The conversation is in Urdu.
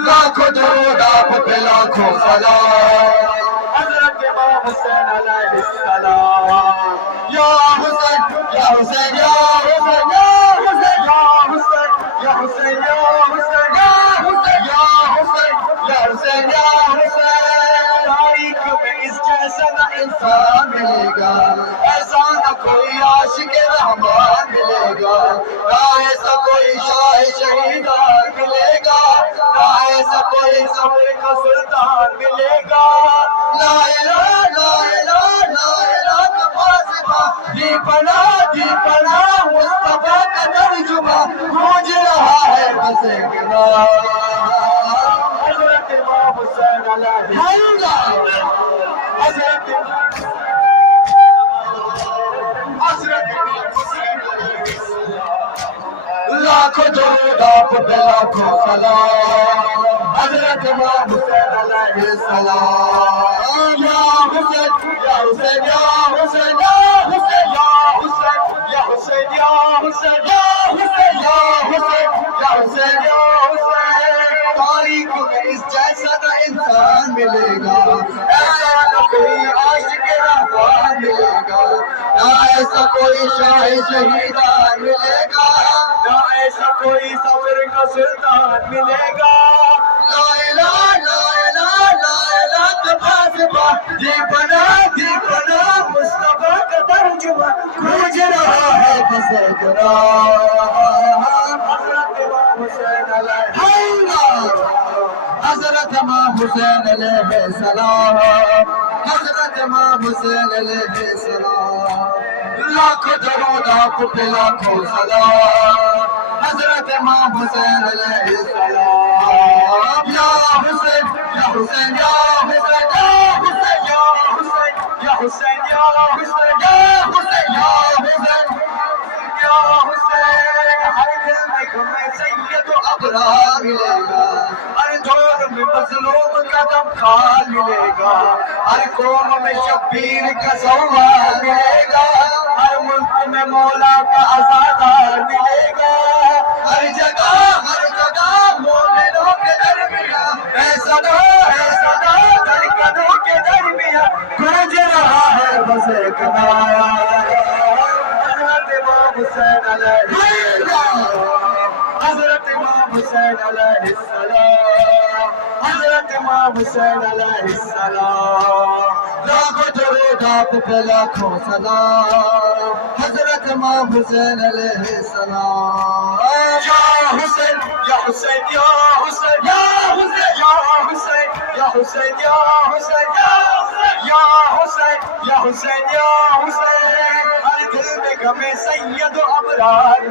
لاکھوں درود آپ پہ لاکھوں سلام حضرت امام حسین علیہ السلام یا حسین یا حسین یا حسین یا حسین یا حسین یا حسین یا حسین یا حسین یا حسین یا حسین تاریخ میں اس جیسا نہ انسان ملے گا ایسا نہ کوئی عاشق رحمان ملے گا نہ ایسا کوئی شاہ شہیدان ملے گا نہ ایسا کوئی صبر کا سلطان ملے گا لا الہ لا الہ لا الہ کا فاطمہ دی پناہ مصطفیٰ کا ترجمہ گونج رہا ہے بس ایک نام حضرت امام حسین علیہ السلام حضرت امام حسین علیہ السلام لاکھوں درود آپ پہ لاکھوں سلام حضرت امام حسین علیہ السلام یا حسین یا حسین یا حسین یا حسین یا حسین یا حسین یا حسین یا حسین یا حسین یا حسین تاریخ میں اس جیسا نہ انسان ملے گا ایسا نہ کوئی عاشق رحمان ملے گا نہ ایسا کوئی شاہ شہیدان ملے گا نہ ایسا کوئی صبر کا سلطان ملے گا لا الہ لا الہ لا الہ کا فاطمہ دی پناہ مصطفیٰ کا ترجمہ گونج رہا ہے بس ایک نام حضرت امام حسین علیہ السلام حضرت امام حسین علیہ السلام حضرت امام حسین علیہ السلام لاکھوں درود آپ پہ لاکھوں سلام حضرت امام حسین علیہ السلام یا حسین یا حسین یا حسین یا حسین یا حسین یا حسین یا حسین یا حسین یا حسین ہر دل میں تمہیں سید و ابرار ملے گا ہر دور میں مظلوم کا دم خال ملے گا ہر قوم میں شبیر کا سوار ملے گا ہر ملک میں مولا کا آزادار ملے گا ہر جگہ مومنوں کے درمیان ہے صدا دھڑکنوں کے درمیان گونج رہا ہے بس ایک نام حضرت امام حسین علیہ السلام حضرت امام حسین علیہ السلام حضرت امام حسین علیہ السلام لاکھوں درود آپ پہ لاکھوں سلام حضرت امام حسین علیہ السلام یا حسین یا حسین یا حسین یا حسین یا حسین یا حسین یا حسین یا حسین یا حسین یا حسین ہر دل میں عشق میں سید و ابرار